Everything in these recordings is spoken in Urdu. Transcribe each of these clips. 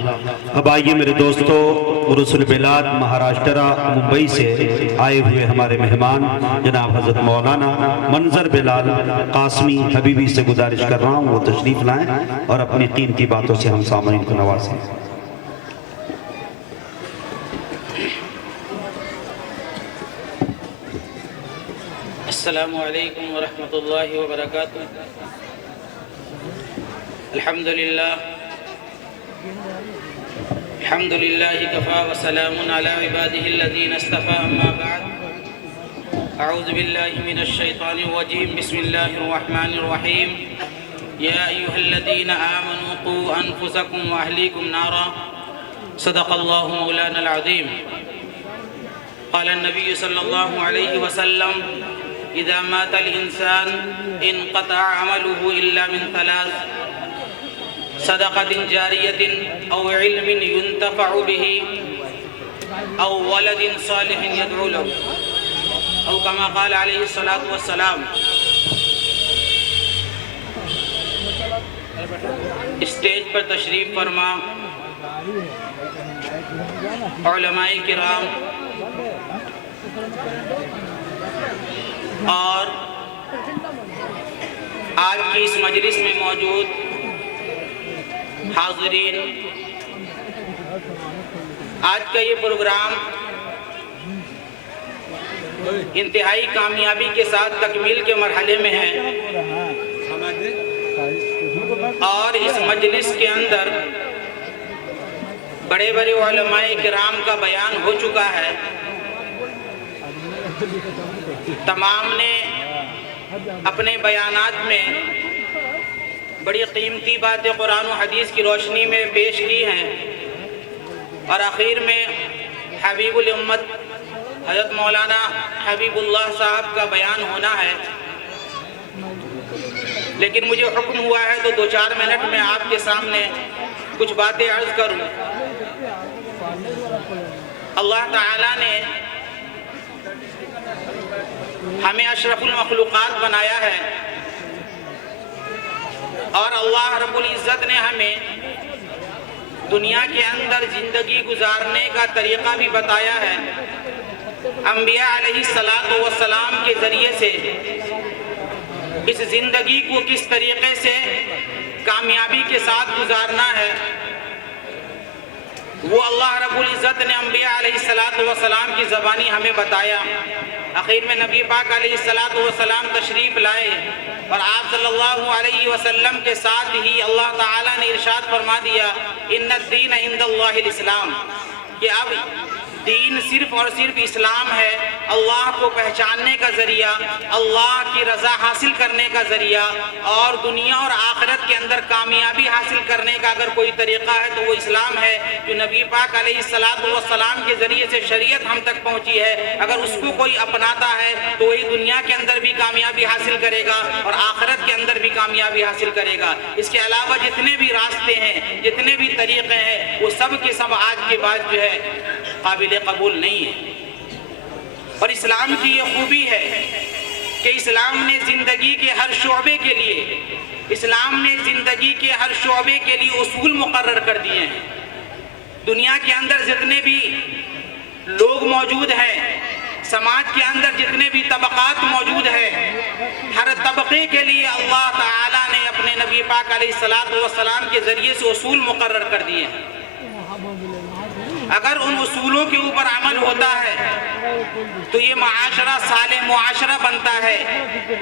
اب آئیے میرے دوستو، رسول بلاد مہاراشٹرا ممبئی سے آئے ہوئے ہمارے مہمان جناب حضرت مولانا منظر بلال قاسمی حبیبی سے گزارش کر رہا ہوں وہ تشریف لائیں اور اپنی قیمتی باتوں سے ہم سامعین کو نوازیں۔ السلام علیکم ورحمۃ اللہ وبرکاتہ۔ الحمدللہ کفا وسلام علی عبادہ الذین اصطفى، اما بعد اعوذ باللہ من الشیطان الرجیم، بسم اللہ الرحمن الرحیم۔ یا ایہا الذین آمنوا قوا انفسکم واہلیکم نارا، صدق اللہ مولانا العظیم۔ قال النبی صلی اللہ علیہ وسلم: اذا مات الانسان انقطع عمله الا من ثلاث: صدقة جاریة او علم ينتفع به او ولد صالح يدعو له، او كما قال علیہ الصلاة والسلام۔ اسٹیج پر تشریف فرما علماء کرام اور آج کی اس مجلس میں موجود حاضرین، آج کا یہ پروگرام انتہائی کامیابی کے ساتھ تکمیل کے مرحلے میں ہے، اور اس مجلس کے اندر بڑے بڑے علماء کرام کا بیان ہو چکا ہے۔ تمام نے اپنے بیانات میں بڑی قیمتی باتیں قرآن و حدیث کی روشنی میں پیش کی ہیں، اور آخر میں حبیب الامت حضرت مولانا حبیب اللہ صاحب کا بیان ہونا ہے، لیکن مجھے حکم ہوا ہے تو 2-4 منٹ میں آپ کے سامنے کچھ باتیں عرض کروں۔ اللہ تعالیٰ نے ہمیں اشرف المخلوقات بنایا ہے، اور اللہ رب العزت نے ہمیں دنیا کے اندر زندگی گزارنے کا طریقہ بھی بتایا ہے۔ انبیاء علیہ السلام کے ذریعے سے اس زندگی کو کس طریقے سے کامیابی کے ساتھ گزارنا ہے، وہ اللہ رب العزت نے انبیاء علیہ السلام کی زبانی ہمیں بتایا۔ آخر میں نبی پاک علیہ السلام تشریف لائے، اور آپ صلی اللہ علیہ وسلم کے ساتھ ہی اللہ تعالیٰ نے ارشاد فرما دیا: ان الدین عند اللہ الاسلام، کہ اب دین صرف اور صرف اسلام ہے، اللہ کو پہچاننے کا ذریعہ، اللہ کی رضا حاصل کرنے کا ذریعہ، اور دنیا اور آخرت کے اندر کامیابی حاصل کرنے کا اگر کوئی طریقہ ہے تو وہ اسلام ہے، جو نبی پاک علیہ السلام کے ذریعے سے شریعت ہم تک پہنچی ہے۔ اگر اس کو کوئی اپناتا ہے تو وہی دنیا کے اندر بھی کامیابی حاصل کرے گا اور آخرت کے اندر بھی کامیابی حاصل کرے گا۔ اس کے علاوہ جتنے بھی راستے ہیں، جتنے بھی طریقے ہیں، وہ سب کے سب آج کے بعد جو ہے قابل قبول نہیں ہے۔ اور اسلام کی یہ خوبی ہے کہ اسلام نے زندگی کے ہر شعبے کے لیے اصول مقرر کر دیے ہیں۔ دنیا کے اندر جتنے بھی لوگ موجود ہیں، سماج کے اندر جتنے بھی طبقات موجود ہیں، ہر طبقے کے لیے اللہ تعالیٰ نے اپنے نبی پاک علیہ السلام کے ذریعے سے اصول مقرر کر دیے ہیں۔ اگر ان اصولوں کے اوپر عمل ہوتا ہے تو یہ معاشرہ صالح معاشرہ بنتا ہے،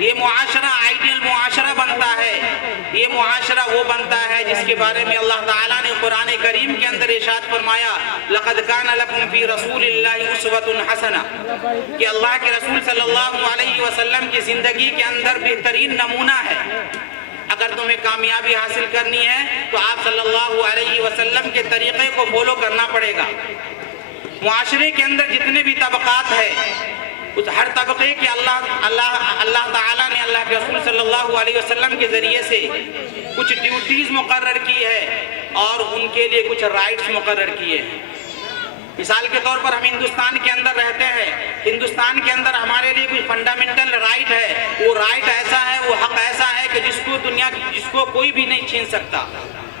یہ معاشرہ آئیڈیل معاشرہ بنتا ہے، یہ معاشرہ وہ بنتا ہے جس کے بارے میں اللہ تعالیٰ نے قرآن کریم کے اندر ارشاد فرمایا: لقد کان لکم فی رسول اللہ اسوۃ حسنہ، کہ اللہ کے رسول صلی اللہ علیہ وسلم کی زندگی کے اندر بہترین نمونہ ہے۔ اگر تمہیں کامیابی حاصل کرنی ہے تو آپ صلی اللہ علیہ وسلم کے طریقے کو فالو کرنا پڑے گا۔ معاشرے کے اندر جتنے بھی طبقات ہیں، اس ہر طبقے کے اللہ تعالیٰ نے اللہ کے رسول صلی اللہ علیہ وسلم کے ذریعے سے کچھ ڈیوٹیز مقرر کی ہے اور ان کے لیے کچھ رائٹس مقرر کیے ہیں۔ مثال کے طور پر ہم ہندوستان کے اندر رہتے ہیں، ہندوستان کے اندر ہمارے لیے کوئی فنڈامنٹل رائٹ ہے، وہ رائٹ ایسا ہے، وہ حق ایسا ہے کہ جس کو کوئی بھی نہیں چھین سکتا۔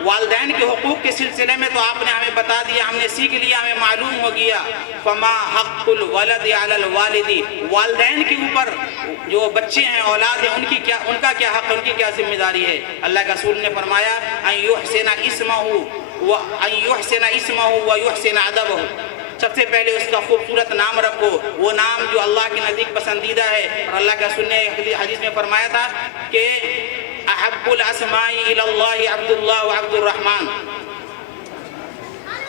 والدین کے حقوق کے سلسلے میں تو آپ نے ہمیں بتا دیا، ہم نے سیکھ لیا، ہمیں معلوم ہو گیا فما حق الولد علی الوالد، والدین کے اوپر جو بچے ہیں، اولاد ہیں، ان کا کیا حق، ان کی کیا ذمہ داری ہے۔ اللہ کے رسول نے فرمایا ان یحسن اسمہ ویحسن ادبہ، سب سے پہلے اس کا خوبصورت نام رکھو، وہ نام جو اللہ کے نزدیک پسندیدہ ہے۔ اور اللہ کے رسول نے حدیث میں فرمایا تھا کہ احب الاسماء الی اللہ عبد اللہ و عبد الرحمن،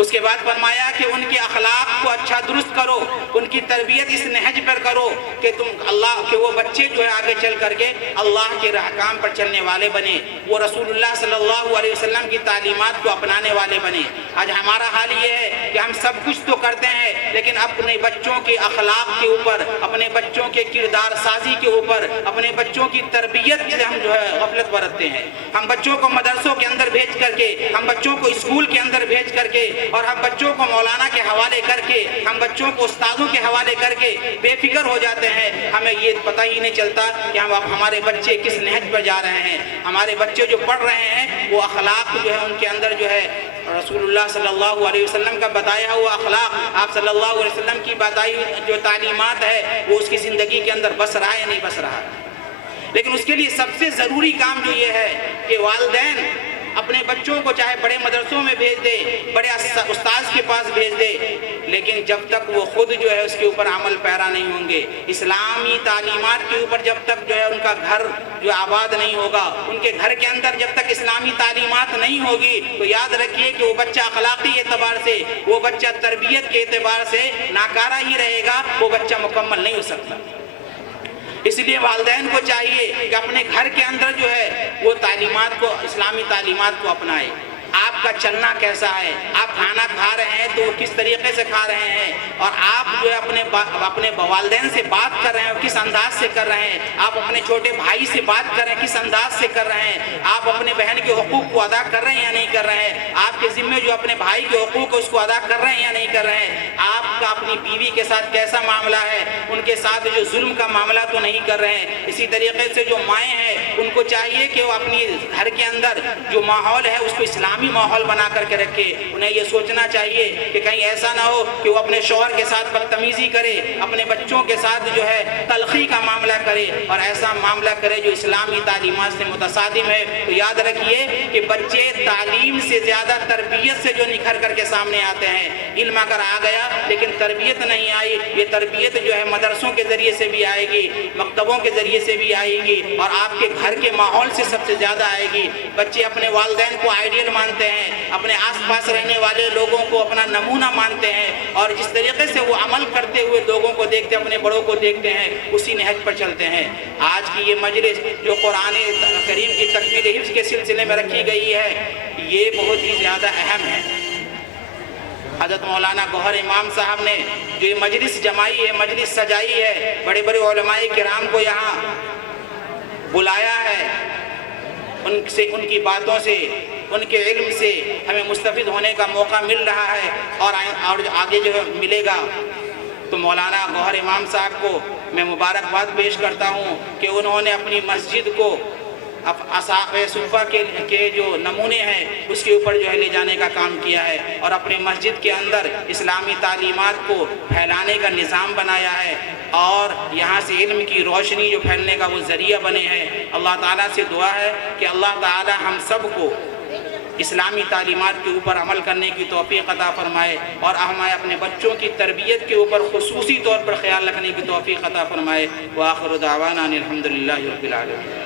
اس کے بعد فرمایا کہ ان کے اخلاق کو اچھا درست کرو، ان کی تربیت اس نہج پر کرو کہ وہ بچے جو ہے آگے چل کر کے اللہ کے احکام پر چلنے والے بنے، وہ رسول اللہ صلی اللہ علیہ وسلم کی تعلیمات کو اپنانے والے بنے۔ آج ہمارا حال یہ ہے کہ ہم سب کچھ تو کرتے ہیں لیکن اپنے بچوں کے اخلاق کے اوپر، اپنے بچوں کے کردار سازی کے اوپر، اپنے بچوں کی تربیت سے ہم جو ہے غفلت برتتے ہیں۔ ہم بچوں کو مدرسوں کے اندر بھیج کر کے، ہم بچوں کو اسکول کے اندر بھیج کر کے، اور ہم بچوں کو مولانا کے حوالے کر کے، ہم بچوں کو استادوں کے حوالے کر کے بے فکر ہو جاتے ہیں۔ ہمیں یہ پتہ ہی نہیں چلتا کہ ہمارے بچے کس نہج پر جا رہے ہیں۔ ہمارے بچے جو پڑھ رہے ہیں وہ اخلاق جو ہے ان کے اندر جو ہے رسول اللہ صلی اللہ علیہ وسلم کا بتایا ہوا اخلاق، آپ صلی اللہ علیہ وسلم کی بتائی جو تعلیمات ہے وہ اس کی زندگی کے اندر بس رہا ہے یا نہیں بس رہا۔ لیکن اس کے لیے سب سے ضروری کام جو یہ ہے کہ والدین اپنے بچوں کو چاہے بڑے مدرسوں میں بھیج دے، بڑے استاذ کے پاس بھیج دے، لیکن جب تک وہ خود جو ہے اس کے اوپر عمل پیرا نہیں ہوں گے، اسلامی تعلیمات کے اوپر جب تک جو ہے ان کا گھر جو آباد نہیں ہوگا، ان کے گھر کے اندر جب تک اسلامی تعلیمات نہیں ہوگی تو یاد رکھیے کہ وہ بچہ اخلاقی اعتبار سے، وہ بچہ تربیت کے اعتبار سے ناکارہ ہی رہے گا، وہ بچہ مکمل نہیں ہو سکتا۔ اس لیے والدین کو چاہیے کہ اپنے گھر کے اندر جو ہے وہ تعلیمات کو، اسلامی تعلیمات کو اپنائے۔ آپ کا چلنا کیسا ہے، آپ کھانا کھا رہے ہیں تو وہ کس طریقے سے کھا رہے ہیں، اور آپ جو ہے اپنے والدین سے بات کر رہے ہیں کس انداز سے کر رہے ہیں، آپ اپنے چھوٹے بھائی سے بات کر رہے ہیں کس انداز سے کر رہے ہیں، آپ اپنے بہن کے حقوق کو ادا کر رہے ہیں یا نہیں کر رہے ہیں، آپ کے ذمے جو اپنے بھائی کے حقوق ہے اس کو ادا کر رہے ہیں یا نہیں کر رہے ہیں، آپ کا اپنی بیوی کے ساتھ کیسا معاملہ ہے، ان کے ساتھ جو ظلم کا معاملہ تو نہیں کر رہے ہیں۔ اسی طریقے سے جو مائیں ہیں ان کو چاہیے کہ وہ اپنی گھر کے اندر جو ماحول ہے اس کو اسلامی ماحول بنا کر کے رکھے۔ انہیں یہ سوچنا چاہیے کہ کہیں ایسا نہ ہو کہ وہ اپنے شوہر کے ساتھ بدتمیزی کرے، اپنے بچوں کے ساتھ جو ہے تلخی کا معاملہ کرے اور ایسا معاملہ کرے جو اسلامی تعلیمات سے متصادم ہے۔ تو یاد رکھیے کہ بچے تعلیم سے زیادہ تربیت سے جو نکھر کر کے سامنے آتے ہیں۔ علم اگر آ گیا لیکن تربیت نہیں آئی، یہ تربیت جو ہے مدرسوں کے ذریعے سے بھی آئے گی، مکتبوں کے ذریعے سے بھی آئے گی اور آپ کے گھر کے ماحول سے سب سے زیادہ آئے گی۔ بچے اپنے والدین کو آئیڈیل مانتے ہیں، اپنے آس پاس رہنے والے لوگوں کو اپنا نمونہ مانتے ہیں، اور جس طریقے سے وہ عمل کرتے ہوئے لوگوں کو دیکھتے ہیں، اپنے بڑوں کو دیکھتے ہیں، اسی نہج پر چلتے ہیں۔ آج کی یہ مجلس جو قرآن کریم کی تکمیل حفظ کے سلسلے میں رکھی گئی ہے یہ بہت ہی زیادہ اہم ہے۔ حضرت مولانا گوہر امام صاحب نے جو یہ مجلس جمائی ہے، مجلس سجائی ہے، بڑے بڑے علماء کرام کو یہاں بلایا ہے، ان کی باتوں سے، ان کے علم سے ہمیں مستفید ہونے کا موقع مل رہا ہے اور آگے جو ملے گا۔ تو مولانا گوہر امام صاحب کو میں مبارکباد پیش کرتا ہوں کہ انہوں نے اپنی مسجد کو اصحاب صفہ کے جو نمونے ہیں اس کے اوپر جو ہے لے جانے کا کام کیا ہے اور اپنے مسجد کے اندر اسلامی تعلیمات کو پھیلانے کا نظام بنایا ہے اور یہاں سے علم کی روشنی جو پھیلنے کا وہ ذریعہ بنے ہیں۔ اللہ تعالیٰ سے دعا ہے کہ اللہ تعالیٰ ہم سب کو اسلامی تعلیمات کے اوپر عمل کرنے کی توفیق عطا فرمائے اور ہمیں اپنے بچوں کی تربیت کے اوپر خصوصی طور پر خیال رکھنے کی توفیق عطا فرمائے۔ وآخر دعوانا ان الحمدللہ رب العالمین۔